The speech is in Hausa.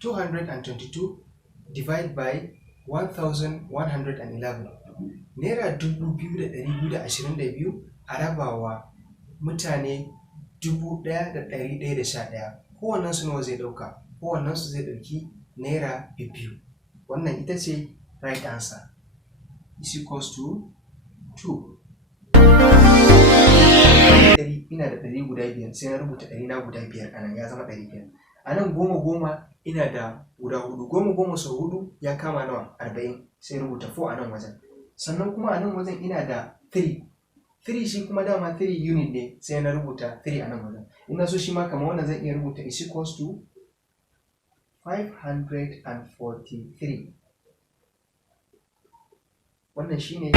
222 divided by 1111. Naira 2222 a rabawa mutane 1111. Kowannensu nawa zai ɗauka? Kowannensu zai ɗauki naira 2. Wannan ita ce right answer. Is equals to 2. Ina da 100 guda 5 sai na rubuta 100 na guda 5 a nan ya zama 500. A nan 10 ina da guda 4. 10 sau 4 ya kama nawa? 40. Sai rubuta 4 a nan wajen. Sannan kuma a nan wajen ina da 3. 3 shi kuma dama 3 unit ne sai na rubuta 3 a nan wajen. Ina so shi ma kamar wannan zan iya rubuta is equals to 543. Wannan shi ne